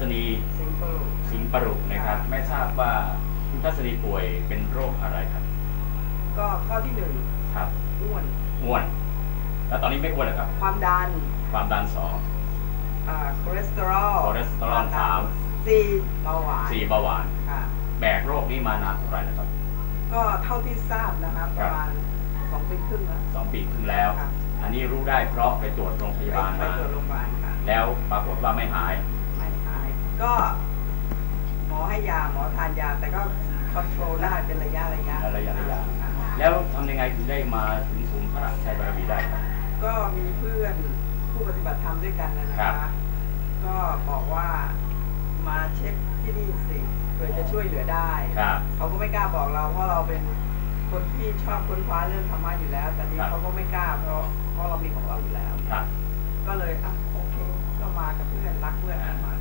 ศนีสิงเปิลสิงห์ปรุนะครับค่ะไม่ทราบว่าคุณทัศนีป่วยเป็นโรคอะไรครับ ก็ข้อที่หนึ่งครับอ้วนอ้วน แล้วตอนนี้ไม่อ้วนเหรอครับ ความดันความดันสองอ่าคอเลสเตอรอลคอเลสเตอรอลสามสี่เบาหวานสี่เบาหวานค่ะแบกโรคนี้มานานเท่าไหร่แล้วครับ ก็เท่าที่ทราบนะคะปครัระบมาณสองปีครึ่งแล้วสองปีครึ่งแล้วค่ะอันนี้รู้ได้เพราะไปตรวจโรงพยาบาลไปมาตรวจโรงพยาบาลค่ะแล้วปรากฏว่าไม่หายไม่หาย ก็หมอให้ยาหมอทานยา แต่ก็คอนโทรลได้เป็นระยะระยะระยะระยะอ่าแล้วทำยังไงถึงได้มาถึงศูนย์พระชัยบารมีได้ครับ ก็มีเพื่อนผู้ปฏิบัติธรรมด้วยกันนะนะครัคะ บ ก็บอกว่ามาเช็คที่นี่สิเผื่อจะช่วยเหลือได้ ครับ เขาก็ไม่กล้าบอกเราเพราะเราเป็นคนที่ชอบค้นคว้าเรื่องธรรมะอยู่แล้ว แต่นี้ครับ เขาก็ไม่กล้าเพราะเพราะเรามีของเราอยู่แล้ว ครับ ก็เลยอะโอเค ก็มากับเพื่อนรักเพื่อนอะมา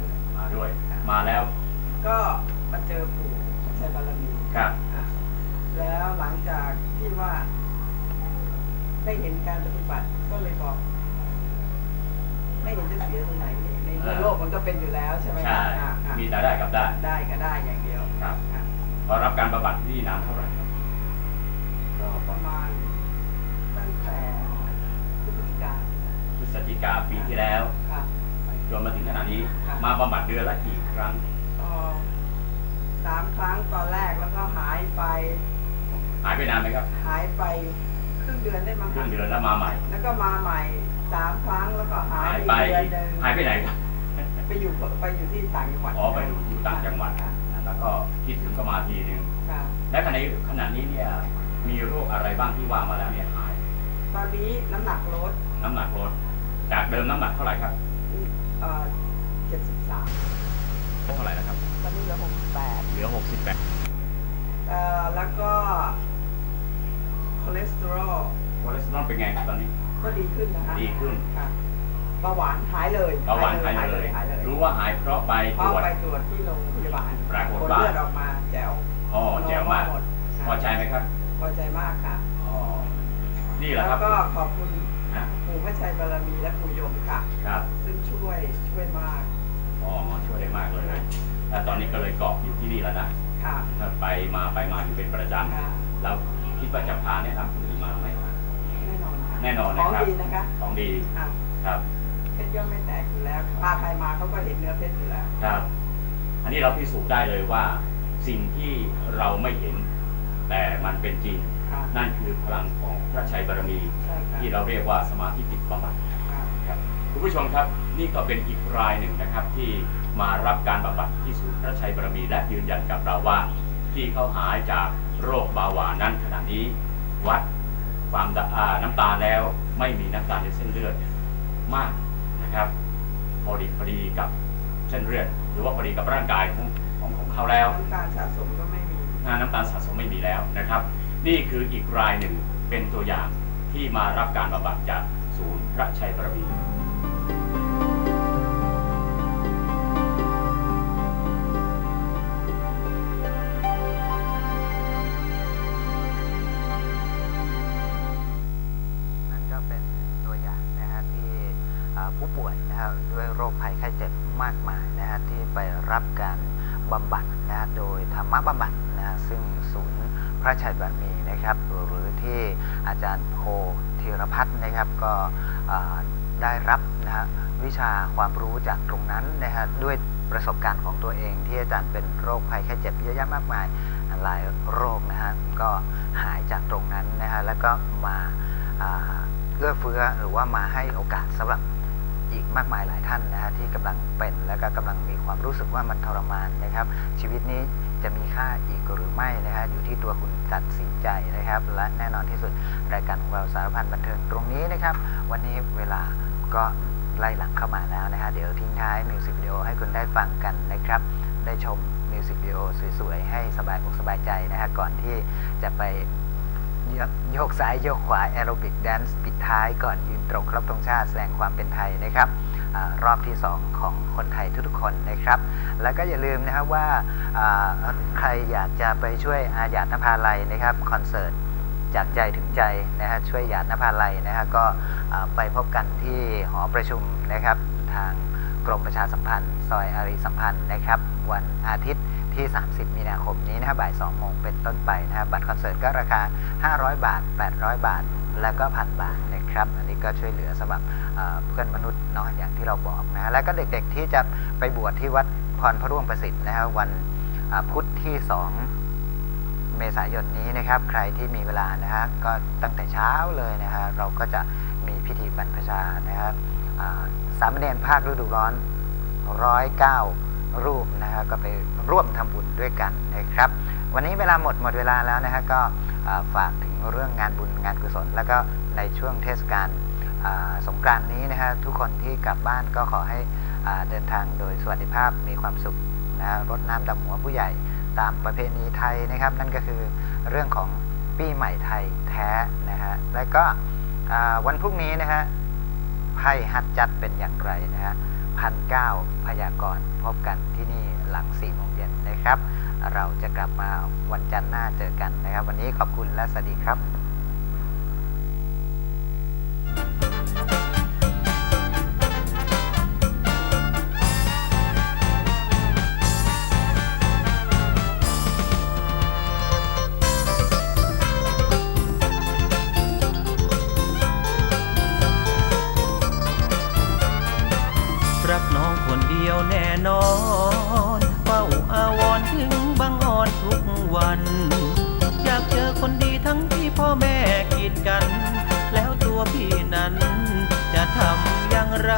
ด้วยมาด้วย มาแล้วก็มาเจอปู่พระชัยบารมีครับอะแล้วหลังจากที่ว่า ได้เห็นการปฏิบัติก็เลยบอก ไม่เห็นจะเสียตรงไหนนี่ในเมื่อโลกมันก็เป็นอยู่แล้วใช่ไหมใช่คะอะอะมีแต่ได้กับได้ได้ก็ได้อย่างเดียวครับอะพอรับการบำบัดที่นานเท่าไหร่ครับก็ประมาณตั้งแต่พฤศจิกาพฤศจิกาปีที่แล้ว ค่ะ จนมาถึงขณะนี้ครับมาบำบัดเดือนละกี่ครั้งก็สามครั้งตอนแรกแล้วก็หายไปหายไปนานไหมครับหายไปครึ่งเดือนได้มั้งครึ่คะงเดือนแล้วมาใหม่ แล้วก็มาใหม่สามครั้งแล้วก็หายหายไปไปเดือนหนึ่งหายไปไหนครับไปอยู่ไปอยู่ที่ต่างจังหวัดอ๋อไปอยู่อยู่ต่างจังหวัดค่ะแล้วก็คิดถึงก็มาทีนึงค่ะและขณะนี้ขณะนี้เนี่ยมีโรคอะไรบ้างที่ว่ามาแล้วเนี่ยหาย ตอนนี้น้ำหนักลดน้ำหนักลดจากเดิมน้ำหนักเท่าไหร่ครับ เอ่อเจ็ดสิบสามเท่าไหร่นะครับ ตอนนี้เหลือหกสิบแปดเหลือ 68เอ่อแล้วก็คอเลสเตอรอลคอเลสเตอรอลเป็นไงครับตอนนี้ ก็ดีขึ้นนะคะดีขึ้นค่ะเบาหวานหายเลยเบาหวานหายหายเลย หายเลยรู้ว่าหายเพราะไปเพตรราะวจ ไปตรวจที่โรงพยาบาลปรากฏผลว่า เลือดออกมาแจ๋วอ๋อแจ๋วมากหดค่ะพอใจไหมครับ พอใจมากค่ะ อ๋อ นี่แหละคแล้รับวก็ขอบคุณ นะปู่พระชัยบารมีและปู่ยมค่ะ ครับ ซึ่งช่วยช่วยมากอ๋อช่วยได้มากเลยนะแล้วตอนนี้ก็เลยเกาะอยู่ที่นี่แล้วนะค่ะถ้าไปมาไปมาอยู่เป็นประจค่ะำเราคิดว่าจะพาแนะนำคนอื่นมาไหมแน่นอนค่ะแน่นอนขนะองครับดีนะคะของดีค่ะครับ เพชรย่อมไม่แตกอยู่แล้วพาใครมาเขาก็เห็นเนื้อเพชรอยู่แล้ว ครับ อันนี้เราพิสูจน์ได้เลยว่า สิ่งที่เราไม่เห็น แต่มันเป็นจริง ค่ะนั่นคือพลังของพระชัยบารมีใช่ค่ะที่เราเรียกว่าสมาธิจิตบำบัดค่ะครับคุณผู้ชมครับนี่ก็เป็นอีกรายหนึ่งนะครับที่มารับการบำบัดที่ศูนย์พระชัยบารมี และยืนยันกับเราว่า ที่เขาหายจากโรคเบาหวานนั้นขณะนี้ วัดความดันอ่าน้ำตาลแล้วไม่มีน้ำตาลในเส้นเลือดมากนะครับพอดีพอดีกับเส้นเลือด หรือว่าพอดีกับร่างกายของของของเขาแล้ว น้ำตาลสะสมก็ไม่มี อ่าน้ำตาลสะสมไม่มีแล้วนะครับ นี่คืออีกรายหนึ่งเป็นตัวอย่างที่มารับการบำบัดจากศูนย์พระชัยบารมีนั่นก็เป็นตัวอย่างนะฮะที่ผู้ป่วยนะฮะด้วยโรคภัยไข้เจ็บมากมายนะฮะที่ไปรับการบำบัดนะโดยธรรมะบำบัดนะฮะซึ่งศูนย์พระชัยบารมี ที่อาจารย์โพธีรพัฒน์นะครับก็ได้รับนะฮะวิชาความรู้จากตรงนั้นนะฮะด้วยประสบการณ์ของตัวเองที่อาจารย์เป็นโรคภัยไข้เจ็บเยอะแยะมากมายหลายโรคนะฮะก็หายจากตรงนั้นนะฮะแล้วก็มาเอื้อเฟื้อหรือว่ามาให้โอกาสสำหรับอีกมากมายหลายท่านนะฮะที่กำลังเป็นแล้วก็กำลังมีความรู้สึกว่ามันทรมานนะครับ ชีวิตนี้ จะมีค่าอีกหรือไม่นะฮะอยู่ที่ตัวคุณตัดสินใจนะครับ และแน่นอนที่สุดรายการของเราสารพันบันเทิงตรงนี้นะครับ วันนี้เวลาก็ไล่หลังเข้ามาแล้วนะฮะเดี๋ยวทิ้งท้ายมิวสิกวิดีโอให้คุณได้ฟังกันนะครับ ได้ชมมิวสิกวิดีโอสวยๆ ให้สบายอกสบายใจนะฮะก่อนที่จะไปโยกซ้ายโยกขวาแอโรบิกแดนซ์ปิดท้ายก่อนยืนตรงครบธงชาติแสดงความเป็นไทยนะครับ รอบที่ 2 ของคนไทยทุกๆคนนะครับ แล้วก็อย่าลืมนะครับว่าใครอยากจะไปช่วยอาหยาดนภาลัยนะครับคอนเสิร์ตจากใจถึงใจนะฮะช่วยหยาดนภาลัยนะฮะก็ไปพบกันที่หอประชุมนะครับทางกรมประชาสัมพันธ์ ซอยอารีสัมพันธ์นะครับ วันอาทิตย์ที่ 30 มีนาคมนี้นะครับบ่าย 2 โมงเป็นต้นไปนะครับบัตรคอนเสิร์ตก็ราคา 500 บาท 800 บาท แล้วก็พันบาทนะครับ อันนี้ก็ช่วยเหลือสำหรับเอ่อเพื่อนมนุษย์ เนาะอย่างที่เราบอกนะฮะแล้วก็เด็กๆที่จะไปบวชที่วัดพรพระร่วงประสิทธิ์นะครับวันพุธที่ 2 เมษายนนี้นะครับ ใครที่มีเวลานะฮะก็ตั้งแต่เช้าเลยนะฮะเราก็จะมีพิธีบรรพชานะครับสามเณรภาคฤดูร้อนร้อยเก้ารูปนะฮะก็ไปร่วมทำบุญด้วยกันนะครับ วันนี้เวลาหมดหมดเวลาแล้วนะฮะก็ฝากถึงเรื่องงานบุญงานกุศล แล้วก็ในช่วงเทศกาล สงกรานนี้นะฮะทุกคนที่กลับบ้านก็ขอให้เดินทางโดยสวัสดิภาพมีความสุขนะฮะรดน้ำดำหัวผู้ใหญ่ตามประเพณีไทยนะครับ นั่นก็คือเรื่องของปีใหม่ไทยแท้นะฮะและก็วันพรุ่งนี้นะฮะไพ่ฮัดจัดเป็นอย่างไรนะฮะพันเก้าพยากรณ์พบกันที่นี่หลัง4ี่โมงเย็นนะครับ เราจะกลับมาวันจันทร์หน้าเจอกันนะครับ วันนี้ขอบคุณและสวัสดีครับ วัน อยากเจอคนดีทั้งที่พ่อแม่กีดกัน แล้วตัวพี่นั้นจะทำอย่างไร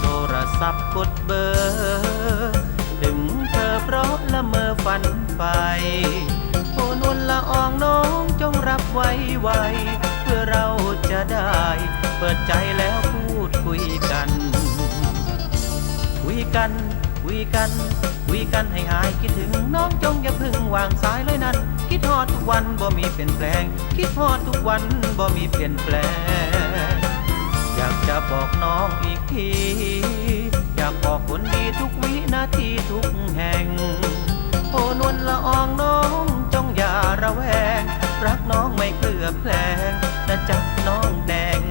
โทรศัพท์กดเบอร์ถึงเธอเพราะละเมอฝันไปโอนวลละอองน้องจงรับไว้ไวเพื่อเราจะได้ เปิดใจแล้วพูดคุยกัน คุยกัน ยกันคุยกันให้หายคิดถึงน้องจงอย่าพึ่งวางสายเลยนั้น คิดฮอดทุกวันบ่มีเปลี่ยนแปลง คิดฮอดทุกวันบ่มีเปลี่ยนแปลง อยากจะบอกน้องอีกที อยากบอกคนดีทุกวินาทีทุกแห่ง โอนวลละอองน้องจงอย่าระแวง รักน้องไม่เคลือแคลงนะจ๊ะน้องแดง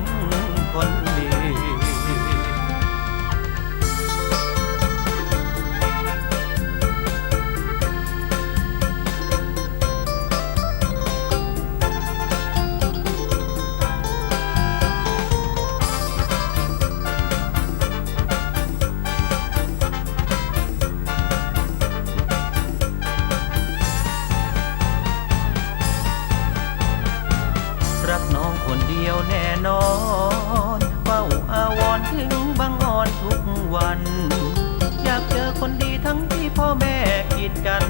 ดกัน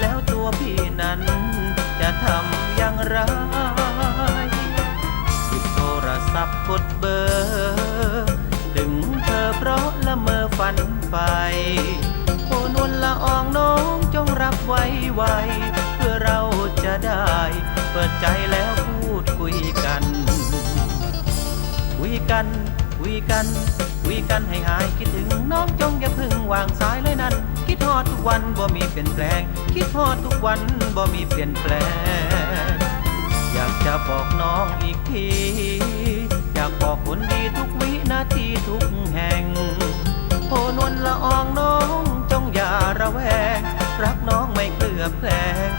แล้วตัวพี่นั้นจะทำอย่างไรหยิบโทรศัพท์กดเบอร์ถึงเธอเพราะละเมอฝันไปโอนวลละอองน้องจงรับไว้ไวเพื่อเราจะได้ เปิดใจแล้วพูดคุยกัน คุยกัน คุยกัน คุยกันให้หายคิดถึงน้องจงอย่าเพึ่งวางสายเลยนั้น ดฮอดทุกวันบ่มีเปลี่ยนแปลง คิดฮอดทุกวันบ่มีเปลี่ยนแปลง อยากจะบอกน้องอีกที อยากบอกคนดีทุกวินาทีทุกแห่งโอนวลละอองน้องจงอย่าระแวง รักน้องไม่เกลือแปลง